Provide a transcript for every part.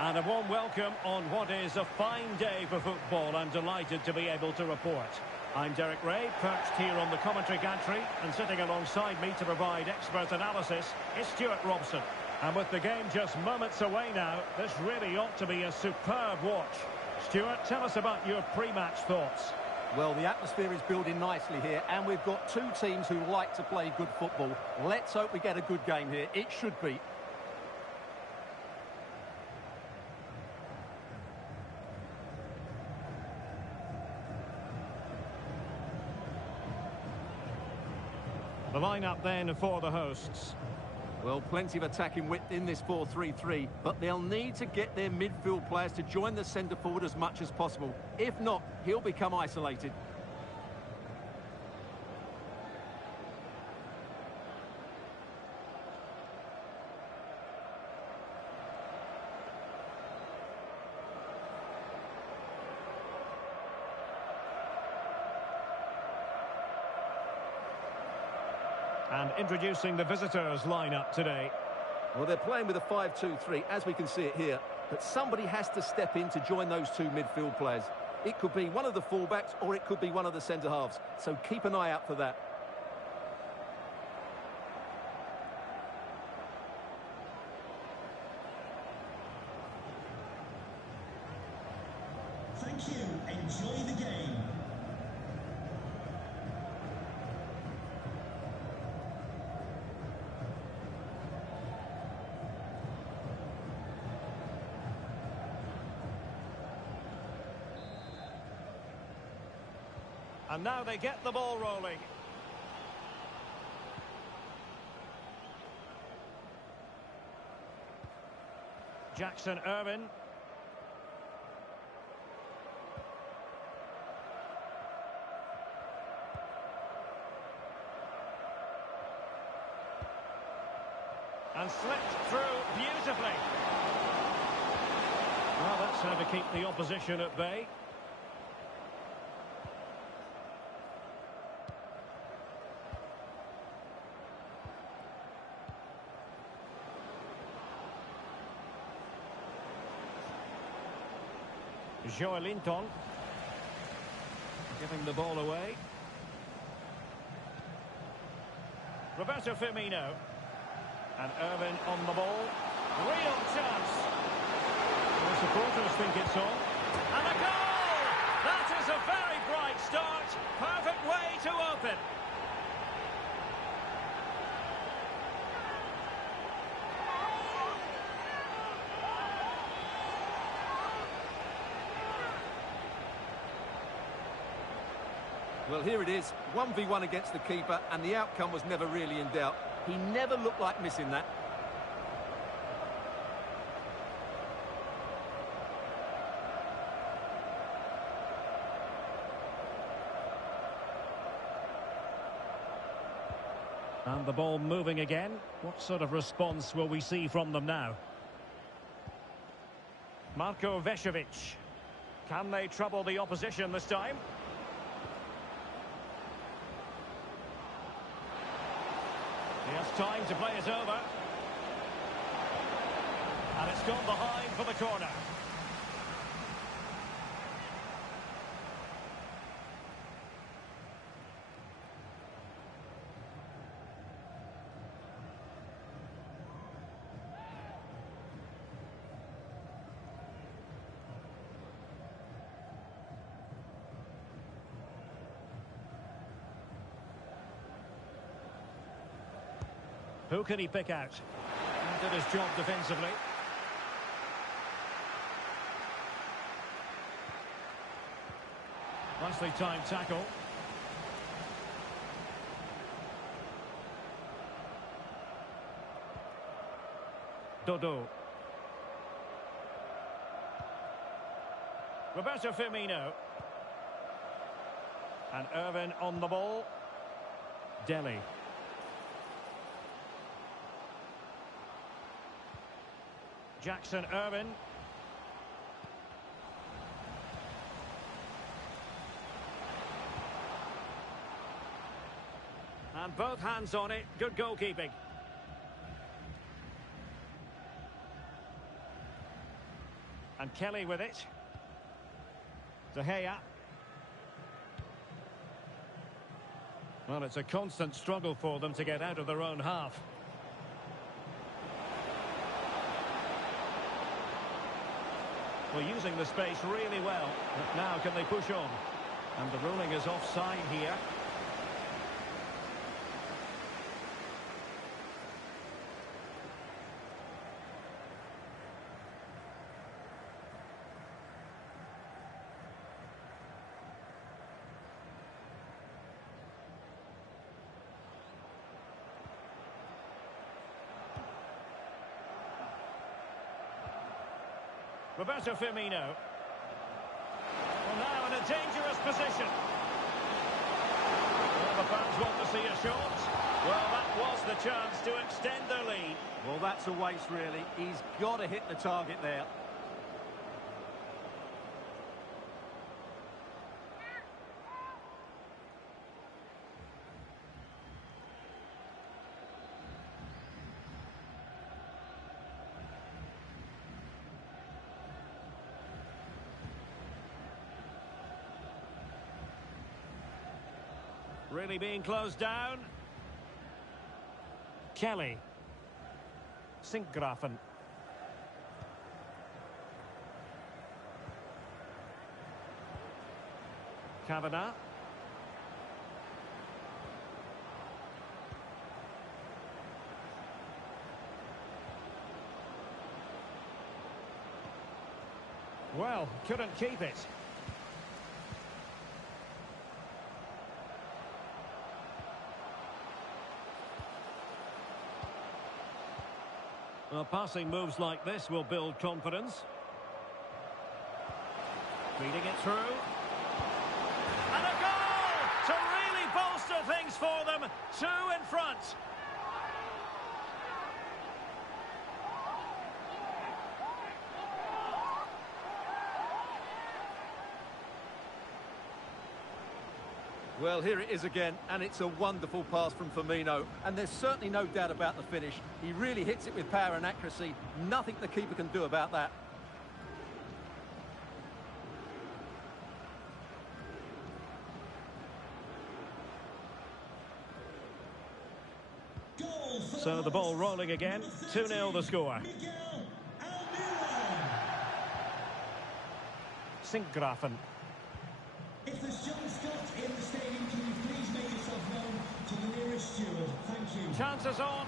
And a warm welcome on what is a fine day for football. I'm delighted to be able to report. I'm Derek Ray, perched here on the commentary gantry, and sitting alongside me to provide expert analysis is Stuart Robson. And with the game just moments away now, this really ought to be a superb watch. Stuart, tell us about your pre-match thoughts. Well, the atmosphere is building nicely here, and we've got two teams who like to play good football. Let's hope we get a good game here. It should be. The lineup then for the hosts. Well, plenty of attacking width in this 4-3-3, but they'll need to get their midfield players to join the centre forward as much as possible. If not, he'll become isolated. And introducing the visitors' lineup today. Well, they're playing with a 5-2-3, as we can see it here. But somebody has to step in to join those two midfield players. It could be one of the fullbacks or it could be one of the centre-halves. So keep an eye out for that. Thank you. Enjoy the game. And now they get the ball rolling. Jackson Irvine. And slipped through beautifully. Well, that's how to keep the opposition at bay. Joelinton giving the ball away. Roberto Firmino. And Irvine on the ball. Real chance. The supporters think it's on. And a goal! That is a very bright start. Perfect way to open. Well, here it is, 1v1 against the keeper, and the outcome was never really in doubt. He never looked like missing that. And the ball moving again. What sort of response will we see from them now? Marko Vesovic. Can they trouble the opposition this time? He has time to play it over. And it's gone behind for the corner. Who can he pick out? He did his job defensively. Nicely timed tackle. Dodo. Roberto Firmino. And Irvine on the ball. Dele. Jackson Irvine. And both hands on it. Good goalkeeping. And Kelly with it. De Gea. Well, it's a constant struggle for them to get out of their own half. Well, using the space really well. But now can they push on? And the ruling is offside here. Roberto Firmino. Well, now in a dangerous position. Well, the fans want to see a shot. Well, that was the chance to extend their lead. Well, that's a waste, really. He's got to hit the target there. Really being closed down. Kelly. Sinkgrafen. Kavanagh. Well, couldn't keep it. Well, passing moves like this will build confidence. Feeding it through. And a goal to really bolster things for them. 2 in front. Well, here it is again, and it's a wonderful pass from Firmino. And there's certainly no doubt about the finish. He really hits it with power and accuracy. Nothing the keeper can do about that. So the ball rolling again. 2-0 the score. Sinkgrafen. If there's John Scott in the stadium, can you please make yourself known to the nearest steward? Thank you. Chances on.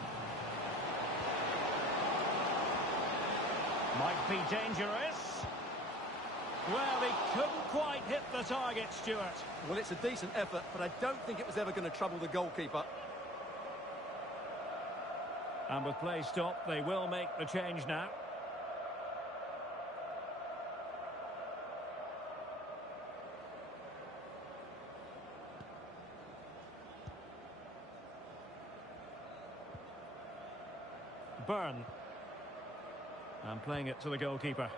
Might be dangerous. Well, he couldn't quite hit the target, Stuart. Well, it's a decent effort, but I don't think it was ever going to trouble the goalkeeper. And with play stopped, they will make the change now. Byrne. And playing it to the goalkeeper.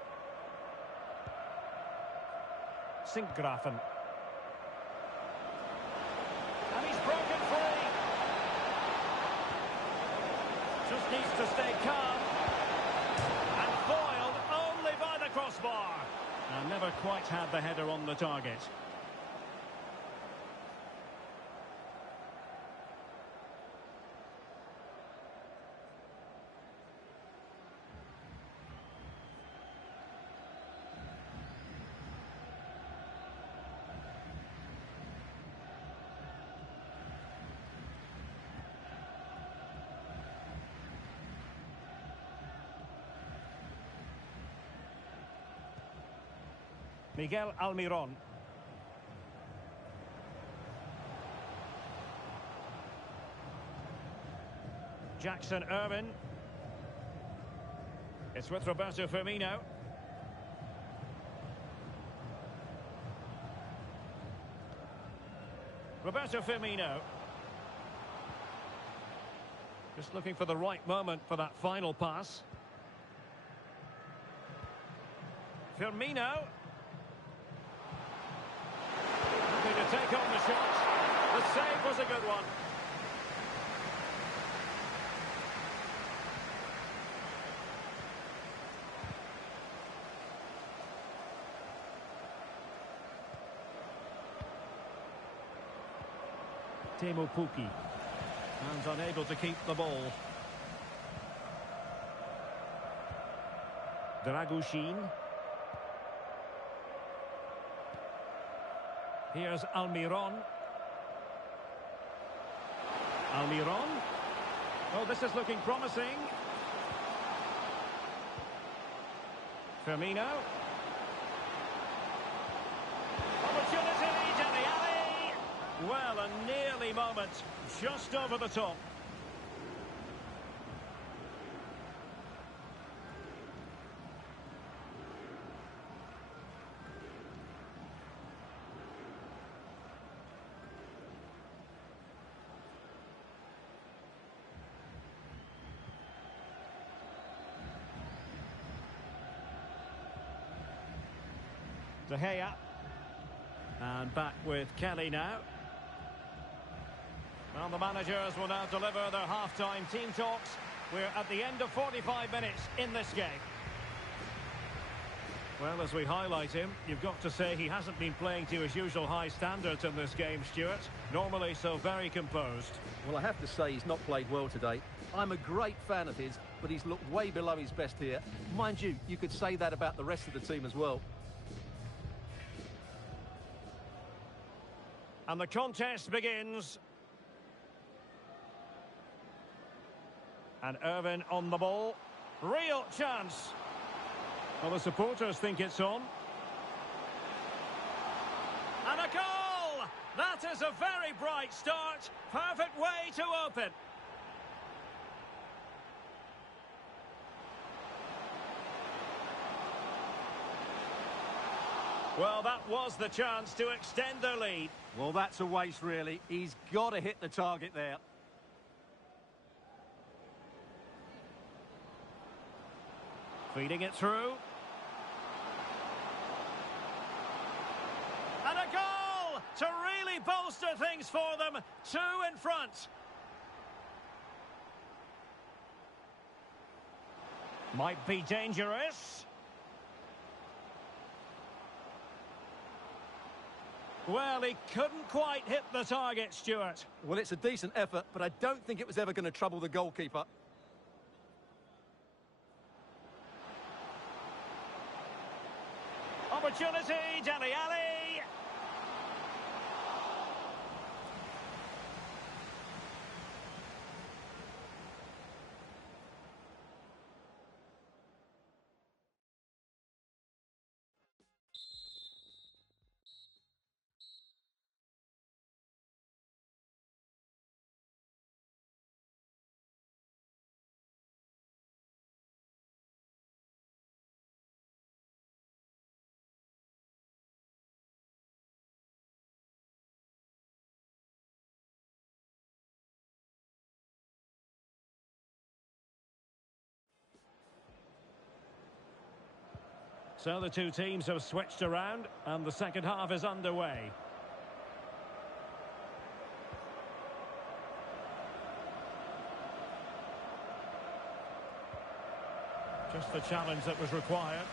Sinkgrafen. And he's broken free. Just needs to stay calm. And foiled only by the crossbar. And never quite had the header on the target. Miguel Almiron. Jackson Irvine. It's with Roberto Firmino. Roberto Firmino. Just looking for the right moment for that final pass. Firmino. Looking to take on the shot. The save was a good one. Temo Pukki. And unable to keep the ball. Dragushin. Here's Almiron. Almiron. Oh, this is looking promising. Firmino. Opportunity, Dele Alli. Well, a nearly moment, just over the top. De Gea. And back with Kelly now. Well, the managers will now deliver their half-time team talks. We're at the end of 45 minutes in this game. Well, as we highlight him, you've got to say he hasn't been playing to his usual high standards in this game, Stuart. Normally so very composed. Well, I have to say he's not played well today. I'm a great fan of his, but he's looked way below his best here. Mind you, you could say that about the rest of the team as well. And the contest begins. And Irvin on the ball. Real chance. Well, the supporters think it's on. And a goal! That is a very bright start. Perfect way to open. Well, that was the chance to extend their lead. Well, that's a waste, really. He's got to hit the target there. Feeding it through. And a goal to really bolster things for them. 2 in front. Might be dangerous. Well, he couldn't quite hit the target, Stuart. Well, it's a decent effort, but I don't think it was ever going to trouble the goalkeeper. Opportunity, Dele Alli. So the two teams have switched around and the second half is underway. Just the challenge that was required.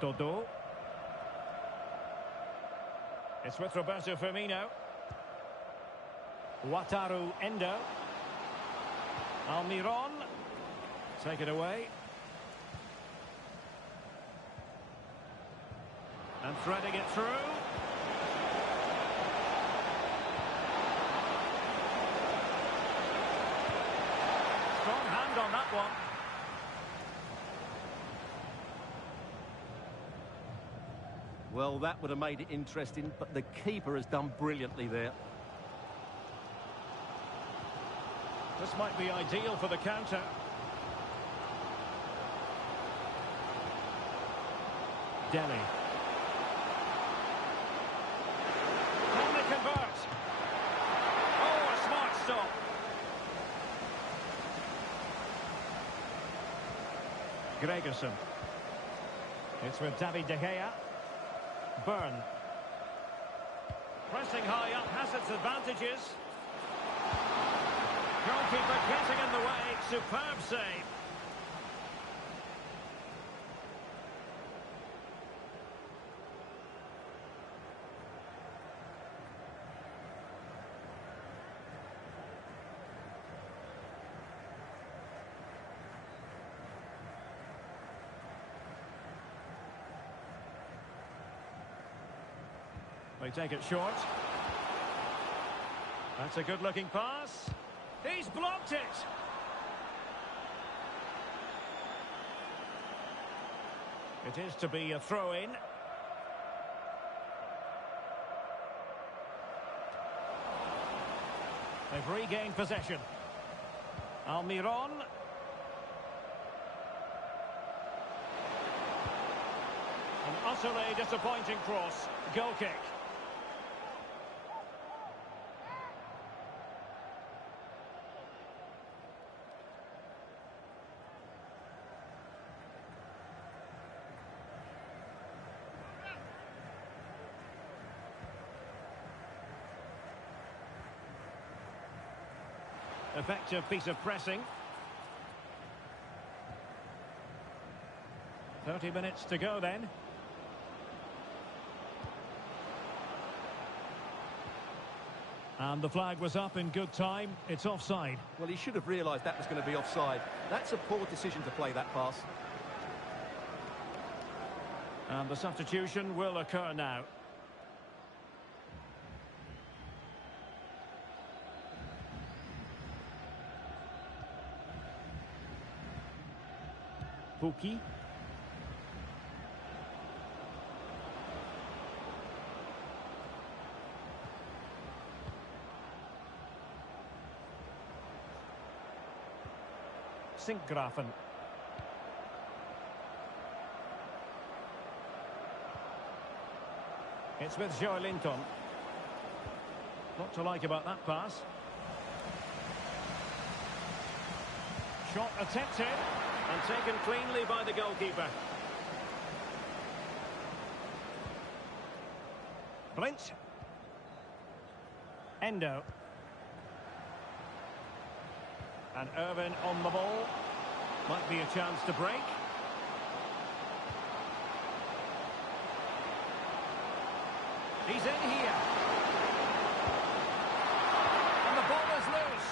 Dodo. It's with Roberto Firmino. Wataru Endo. Almiron. Take it away. And threading it through. Strong hand on that one. Well, that would have made it interesting, but the keeper has done brilliantly there. This might be ideal for the counter. Dele. Can they convert? Oh, a smart stop. Gregerson. It's with David De Gea. Byrne. Pressing high up has its advantages. Goalkeeper getting in the way. Superb save. They take it short. That's a good-looking pass. He's blocked it. It is to be a throw-in. They've regained possession. Almiron. An utterly disappointing cross. Goal kick. Effective piece of pressing. 30 minutes to go then. And the flag was up in good time. It's offside. Well, he should have realised that was going to be offside. That's a poor decision to play that pass. And the substitution will occur now. Pukki. Sinkgrafen. It's with Joelinton. What to like about that pass? Shot attempted and taken cleanly by the goalkeeper. Blint. Endo. And Irvin on the ball. Might be a chance to break. He's in here. And the ball is loose.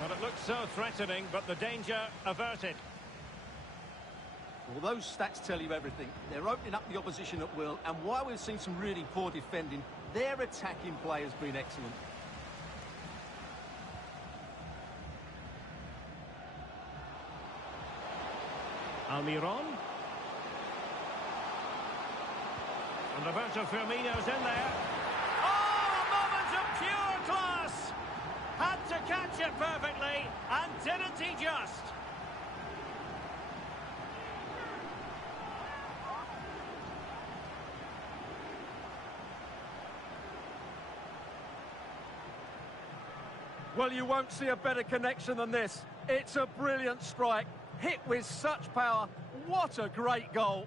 Well, it looks so threatening, but the danger averted. Well, those stats tell you everything. They're opening up the opposition at will, and while we've seen some really poor defending, their attacking play has been excellent. Almiron. And Roberto Firmino's in there. Oh, a moment of pure class! Had to catch it perfectly, and didn't he just? Well, you won't see a better connection than this. It's a brilliant strike. Hit with such power. What a great goal.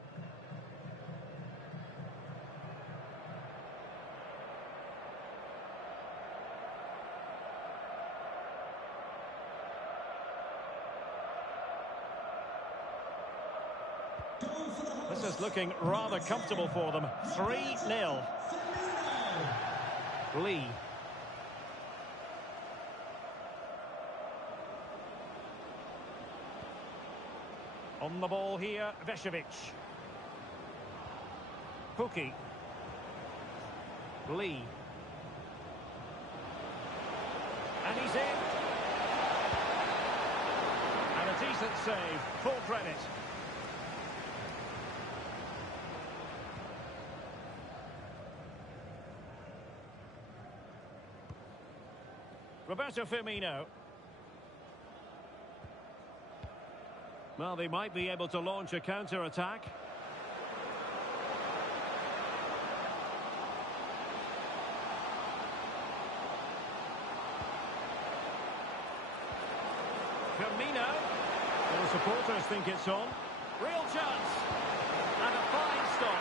This is looking rather comfortable for them. 3-0. Lee. On the ball here, Veshovic. Pukki. Lee. And he's in. And a decent save. Full credit. Roberto Firmino. Well, they might be able to launch a counter-attack. Firmino. Well, the supporters think it's on. Real chance. And a fine stop.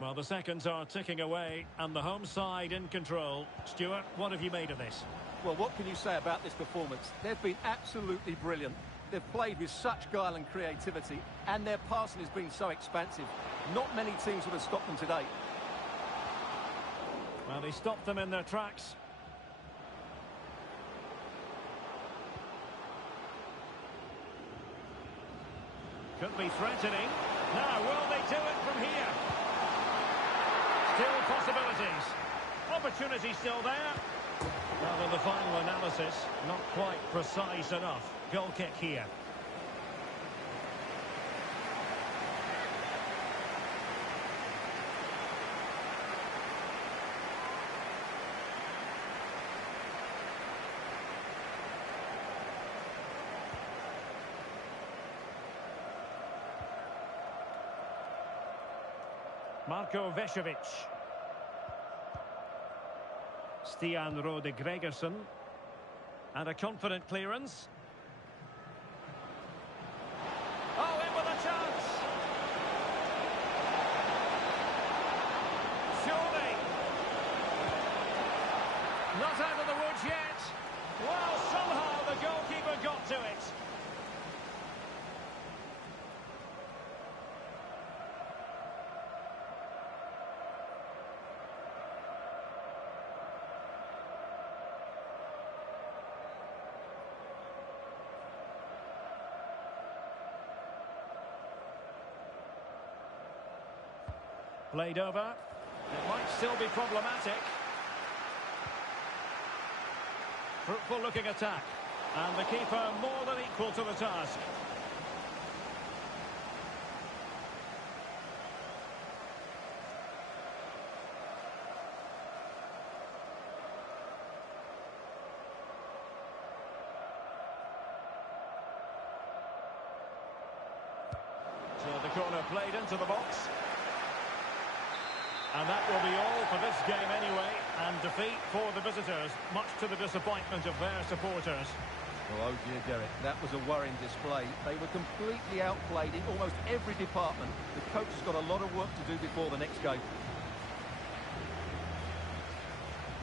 Well, the seconds are ticking away and the home side in control. Stuart, what have you made of this? Well, what can you say about this performance? They've been absolutely brilliant. They've played with such guile and creativity, and their passing has been so expansive. Not many teams would have stopped them today. Well, they stopped them in their tracks. Could be threatening. Now, will they do it from here? Still possibilities. Opportunity still there. Well, in the final analysis, not quite precise enough. Goal kick here. Marko Veshovic. Stian Rode Gregersen. And a confident clearance. Oh, in with a chance! Surely! Not out of the woods yet. Well, somehow the goalkeeper got to it. Played over. It might still be problematic. Fruitful looking attack. And the keeper more than equal to the task. So the corner played into the box. And that will be all for this game anyway. And defeat for the visitors, much to the disappointment of their supporters. Oh dear, Derek, that was a worrying display. They were completely outplayed in almost every department. The coach has got a lot of work to do before the next game.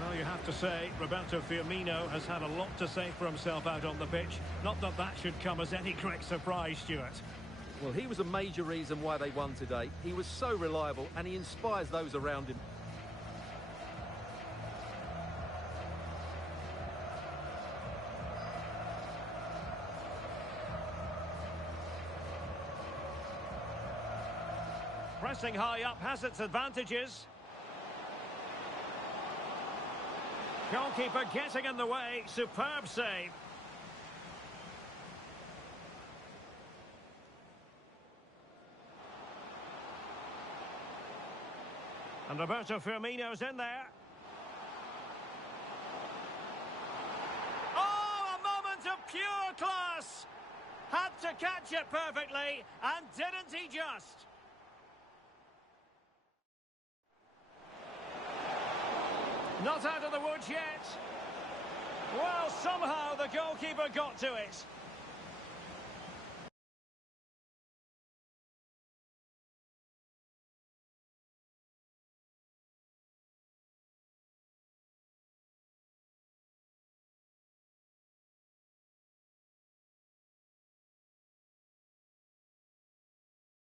Well, you have to say, Roberto Firmino has had a lot to say for himself out on the pitch. Not that that should come as any great surprise, Stuart. Well, he was a major reason why they won today. He was so reliable and he inspires those around him. Pressing high up has its advantages. Goalkeeper getting in the way. Superb save. And Roberto Firmino's in there. Oh, a moment of pure class! Had to catch it perfectly, and didn't he just? Not out of the woods yet. Well, somehow the goalkeeper got to it.